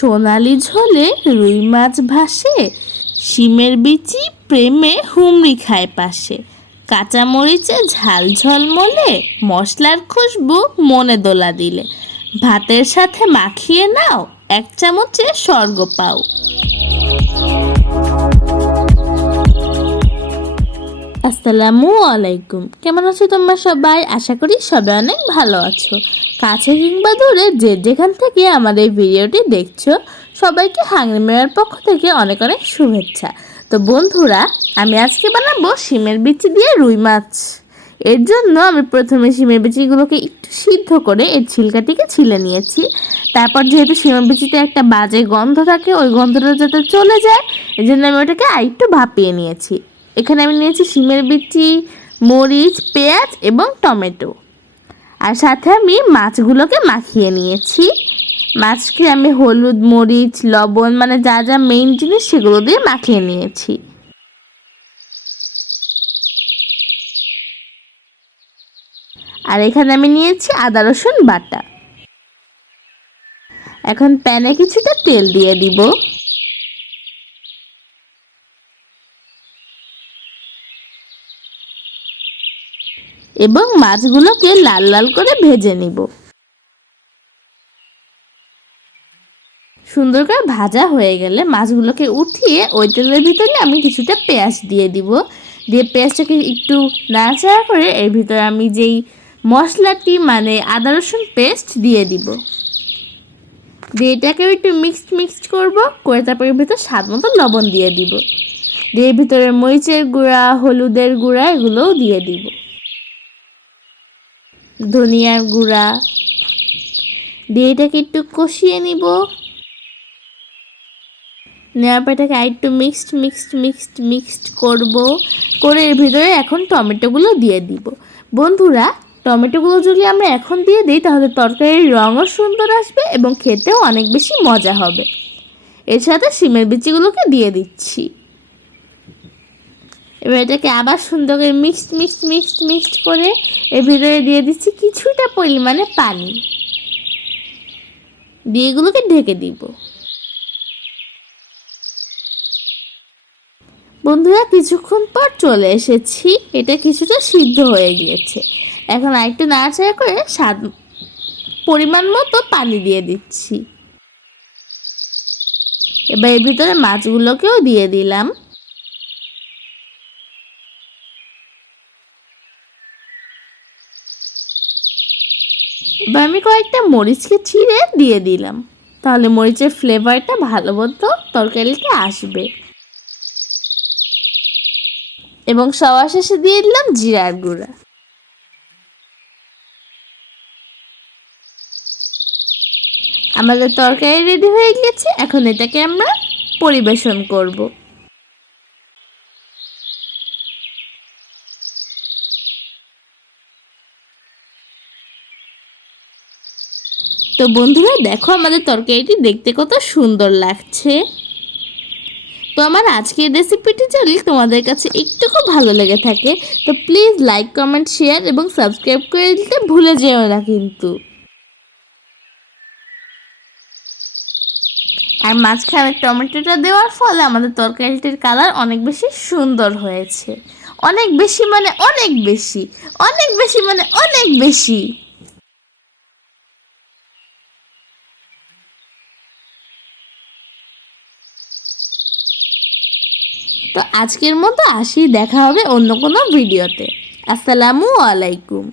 সোনালি ঝোলে রুই মাছ ভাসে, শিমের বিচি প্রেমে হুমড়ি খায় পাশে, কাঁচামরিচে ঝাল ঝলমলে, মশলার খুশবু মনে দোলা দিলে, ভাতের সাথে মাখিয়ে নাও, এক চামচে স্বর্গ পাও। আসসালামু আলাইকুম, কেমন আছো তোমরা সবাই? আশা করি সবাই অনেক ভালো আছো। কাছে কিংবা দূরে যে যেখান থেকে আমার এই ভিডিওটি দেখছো, সবাইকে হাংরি মেয়ের পক্ষ থেকে অনেক অনেক শুভেচ্ছা। তো বন্ধুরা, আমি আজকে বানাবো শিমের বিচি দিয়ে রুই মাছ। এর জন্য আমি প্রথমে শিমের বিচিগুলোকে একটু সিদ্ধ করে এর ছিলকাটিকে ছিলে নিয়েছি। তারপর যেহেতু শিমের বিচিতে একটা বাজে গন্ধ থাকে, ওই গন্ধটা যাতে চলে যায়, এই জন্য আমি ওটাকে আরেকটু ভাপিয়ে নিয়েছি। এখানে আমি নিয়েছি শিমের বিচি, মরিচ, পেঁয়াজ এবং টমেটো। আর সাথে আমি মাছগুলোকে মাখিয়ে নিয়েছি। মাছকে আমি হলুদ, মরিচ, লবণ মানে যা যা মেইন জিনিস সেগুলো দিয়ে মাখিয়ে নিয়েছি। আর এখানে আমি নিয়েছি আদা রসুন বাটা। এখন প্যানে কিছুটা তেল দিয়ে দিব এবং মাছগুলোকে লাল লাল করে ভেজে নিব। সুন্দর করে ভাজা হয়ে গেলে মাছগুলোকে উঠিয়ে ওই তেলের ভিতরে আমি কিছুটা পেঁয়াজ দিয়ে দিব। দিয়ে পেঁয়াজটাকে একটু নাড়াচাড়া করে এর ভিতরে আমি যেই মশলাটি মানে আদা রসুন পেস্ট দিয়ে দিব। দিয়ে এটাকে একটু মিক্সড করব, করে তারপর এর ভিতরে স্বাদ মতো লবণ দিয়ে দিব। দিয়ে এর ভিতরে মরিচের গুঁড়া, হলুদের গুঁড়া এগুলোও দিয়ে দিব, ধনিয়ার গুঁড়া দিয়ে এটাকে একটু কষিয়ে নিব। নেওয়ার পর এটাকে আরেকটু মিক্সড করব। করে এর ভিতরে এখন টমেটোগুলো দিয়ে দিব। বন্ধুরা, টমেটোগুলো যদি আমরা এখন দিয়ে দিই তাহলে তরকারির রঙও সুন্দর আসবে এবং খেতেও অনেক বেশি মজা হবে। এর সাথে শিমের বিচিগুলোকে দিয়ে দিচ্ছি। এবার এটাকে আবার সুন্দর করে মিক্সড করে এর ভিতরে দিয়ে দিচ্ছি কিছুটা পরিমাণে পানি। দিয়ে এগুলোকে ঢেকে দিব। বন্ধুরা, কিছুক্ষণ পর চলে এসেছি, এটা কিছুটা সিদ্ধ হয়ে গিয়েছে। এখন আরেকটু নাড়াচাড়া করে স্বাদ পরিমাণ মতো পানি দিয়ে দিচ্ছি। এবার এর ভিতরে মাছগুলোকেও দিয়ে দিলাম। এবার আমি কয়েকটা মরিচকে চিড়ে দিয়ে দিলাম, তাহলে মরিচের ফ্লেভারটা ভালো মতো তরকারিতে আসবে। এবং সবার শেষে দিয়ে দিলাম জিরার গুঁড়া। আমাদের তরকারি রেডি হয়ে গিয়েছে, এখন এটাকে আমরা পরিবেশন করব। তো বন্ধুরা, দেখো আমাদের তরকারিটি দেখতে কত সুন্দর লাগছে। তো আমার আজকের রেসিপিটি যদি তোমাদের কাছে একটুকু ভালো লেগে থাকে তো প্লিজ লাইক, কমেন্ট, শেয়ার এবং সাবস্ক্রাইব করে দিতে ভুলে যেও না কিন্তু। আর মাঝখানে টমেটোটা দেওয়ার ফলে আমাদের তরকারিটির কালার অনেক বেশি সুন্দর হয়েছে। অনেক বেশি মানে অনেক বেশি, অনেক বেশি মানে অনেক বেশি। তো আজকের মতো আসি, দেখা হবে অন্য কোনো ভিডিওতে। আসসালামু আলাইকুম।